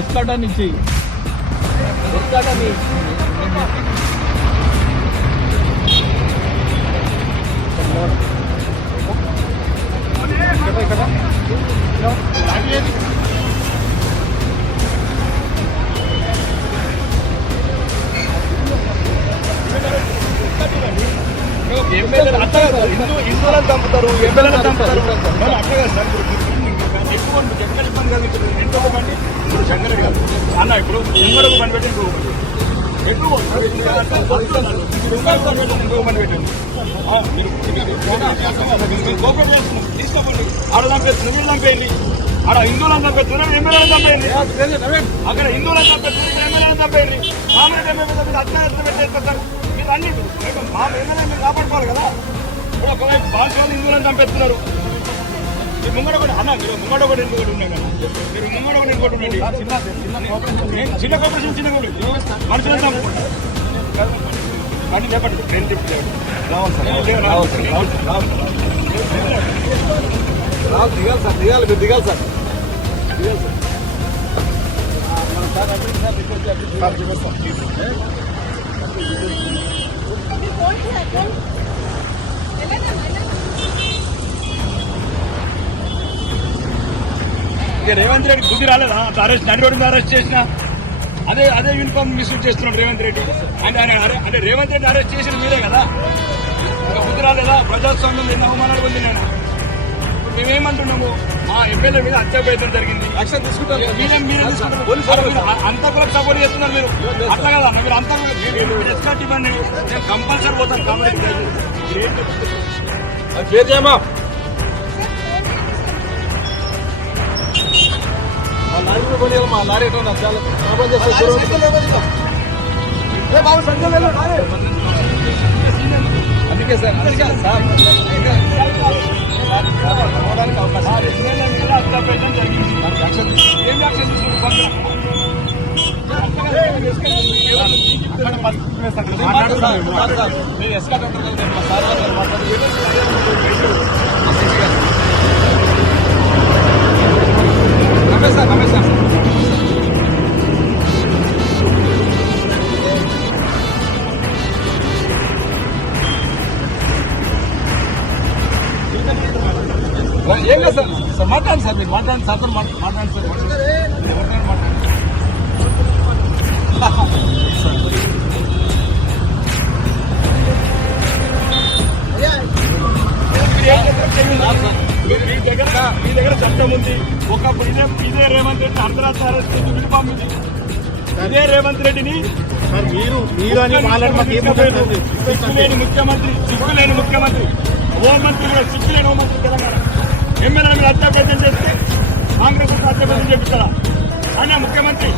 ఎస్కాటా నుంచి ఎస్కాటా హిందువులను చంపుతారు, ఎమ్మెల్యేలను చంపుతారు. అట్లా కాదు సార్, ఎక్కువ ఎక్కడ ఇబ్బంది కలుగుతుంది. ఇంకొక బండి ఇప్పుడు శంకర్ గారు అన్న ఇప్పుడు ఇంకొక బండి పెట్టి ఇంకొక బండి ఎక్కువ ఇంకొక బండి పెట్టింది. కోపం చేస్తున్నాం, తీసుకోండి. ఆడ చంపేస్తున్నాం, వీళ్ళు చంపేయండి. ఆడ హిందువులను చంపేస్తున్నారు, ఎమ్మెల్యేలను చంపేయండి. అక్కడ హిందువులను చంపేస్తున్నారు, ఎమ్మెల్యేలను చంపేయండి. మామూలుగా అత్యాచారం పెట్టేస్తారు. మీరు అన్ని మా ఎమ్మెల్యే మీరు కాపాడుకోవాలి కదా. ఇప్పుడు ఒకవైపు భాషలు హిందువులను చంపేస్తున్నారు. మీరు ముంగడ కూడా అన్న, మీరు ముంగడ కూడా ఇంకోటి ఉన్నాయి కదా, మీరు ముంగడ కూడా ఇంకోటి ఉండండి. చిన్న కోపరేషన్ చిన్న మనుషులను చంపుకుంటారు. అని చెప్పండి, ట్రైన్ తిప్పి దిగాలి సార్, దిగాలి, మీరు దిగాలి సార్, దిగాలి సార్. రేవంత్ రెడ్డి బుద్ధి రాలేదా? అరెస్ట్ నడి రోడ్డు అరెస్ట్ చేసిన అదే యూనిఫామ్ మిస్యూజ్ చేస్తున్నాడు రేవంత్ రెడ్డి. అంటే రేవంత్ రెడ్డి అరెస్ట్ చేసిన మీరే కదా, ఇంకా బుద్ధి రాలేదా? ప్రజాస్వామ్యం ఎన్ని అవమానాలు పొంది నేను. ఇప్పుడు మేమేమంటున్నాము, మా ఎమ్మెల్యే మీద అత్యాపేతం జరిగింది, యాక్షన్ తీసుకుంటారు. మీరే అంతకులకు సపోర్ట్ చేస్తున్నారు మీరు. అట్లా కదా మీరు అంతకు ఎస్కాట్ ఇవ్వండి, నేను కంపల్సరీ పోతాను. కాబట్టి పేరు చేయమా లారీ కొని మా లారీ ఎట్లా చాలా అందుకే సార్ పోవడానికి అవకాశం రమేష్ సార్ ఏం లేదు సార్, మాట్లాడండి సార్, మీరు మాట్లాడండి సార్, మాట్లాడండి సార్. మీ దగ్గర చట్టం ఉంది. ఒకప్పుడు ఇదే రేవంత్ రెడ్డి అర్ధరాత్రి అరెస్ట్ చేసి విడిపంపింది. ఇదే రేవంత్ రెడ్డిని సిగ్గులేని ముఖ్యమంత్రి, హోంమంత్రి కూడా సిగ్గులేని హోంమంత్రి తెలంగాణ ఎమ్మెల్యే మీద హత్యాప్రయత్నం చేస్తే కాంగ్రెస్ హత్యాప్రయత్నం చేపిస్తారా? ఆయన ముఖ్యమంత్రి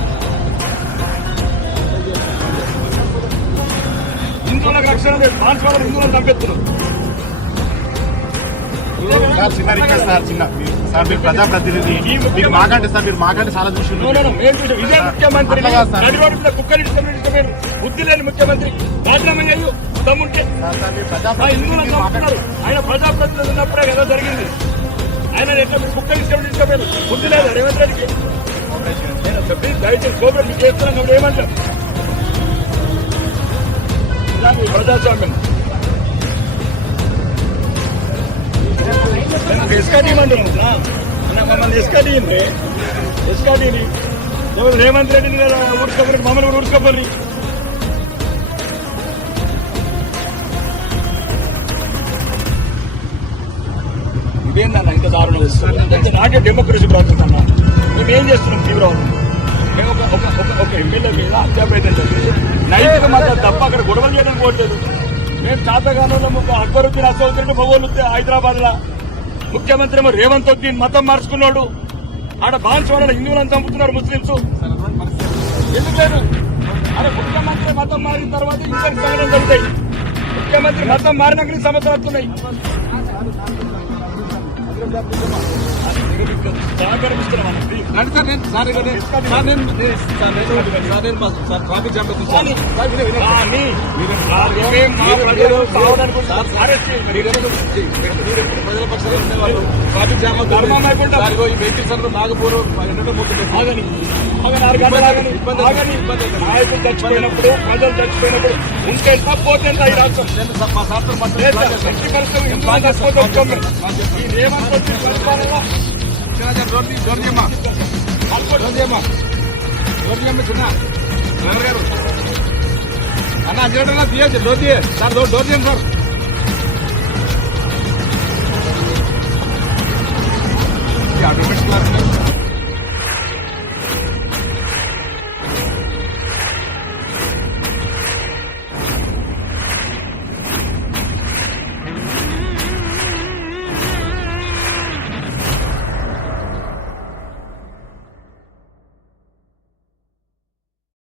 హిందువులకు రక్షణ లేదు, బాన్స్వాళ్ళు హిందువులను చంపేస్తున్నారు. సార్ మీరు ప్రజాప్రతినిధి, మీరు మాకంటే సార్, మీరు మాకంటే చాలా చూస్తున్నారు. ఇదే ముఖ్యమంత్రి బుద్ధి లేని ముఖ్యమంత్రి రాజీనామా చేయు దమ్ముంటే. హిందువులను చంపుతున్నారు. ఆయన ప్రజాప్రతినిధి ఉన్నప్పుడే కదా జరిగింది. ఆయన ఎట్లా మీరు కుక్కలు ఇష్టపడి బుద్ధి లేదు రేవంత్ రెడ్డికి. దయచేసి కోపరేట్ చేస్తున్నాం కాబట్టి ఏమంటారు? ప్రజాస్వామ్యం ఎస్కాటీ అంటున్నాం, మమ్మల్ని ఎస్కాటీ రేవంత్ రెడ్డిని ఊరుకోపోయి మమ్మల్ని కూడా ఊరుకోపోయి. ఇదేందన్న ఇంత దారుణం వస్తుంది? నాకే డెమోక్రసీ ప్రవర్తిస్తున్నా. మేమేం చేస్తున్నాం తీవ్రవాదం? మేము ఒక ఎమ్మెల్యే మీద హత్యాప్రయత్నం జరిగింది, నైతిక మద్దతు తప్ప అక్కడ గొడవలు చేయడం పోవట్లేదు. మేము చాతగానంలో అక్బరుద్దీన్ అసౌద్దీన్ భగోలు హైదరాబాద్ లా ముఖ్యమంత్రి ఏమో రేవంత్ ఉద్దీన్ మతం మార్చుకున్నాడు. ఆడ బాన్స్వాడలో హిందువులను చంపుతున్నారు ముస్లింస్. ఎందుకు లేదు? అరే ముఖ్యమంత్రి మతం మారిన తర్వాత ఇంకా సంఘటనలు జరుగుతాయి. ముఖ్యమంత్రి మతం మారినాక సమస్యలు వస్తున్నాయి. సహకరిస్తున్నాం అన్నది. రండి సార్, నేను సార్ ఇక్కడ నేను- సార్ నేను సార్ ట్రాఫిక్ జామ్ పెట్టింది సార్. సార్ వినే- వినే- కానీ మీరు- మేము మా మీరు- ప్రజలు మీరు- కావాలనుకుంటున్నాం. సార్, అరెస్ట్ చేయండి. మీరు ప్రజల పక్షాలు ఉండేవాళ్ళు. ట్రాఫిక్ జామ్ అవుతుంది. ధర్మం అయిపోయింది. సార్, ఇగో ఈ వెహికల్స్ అందరూ నాగపూర్ ఎండటం పోతుంది. ఆగని 6 గంటలు ఆగని. ఇబ్బంది ఆగని. ఇబ్బంది అవుతుంది. నాయకులు చచ్చిపోయినప్పుడు ప్రజలు చచ్చిపోయినప్పుడు ఉంటే ఎంత పోతే ఎంత ఈ రాష్ట్రం నేను సార్ మా సార్తో లేదు మాట్లాడి సార్, ఎట్టి పరిస్థితుల్లో ఇందులో చచ్చిపోతే ఒప్పుకోం మేము. ఈ రేవంత్ వచ్చి పరిపాలనలో డోర్ చేయమ్మా, డోర్ చేయమ్మా, డోర్ చేయమ్మా చిన్న డ్రైవర్ గారు అన్న అర్జెంట్ తీయచ్చు, డోర్ తీయ సార్, డోర్ చేయండి సార్. ఆటోమేటిక్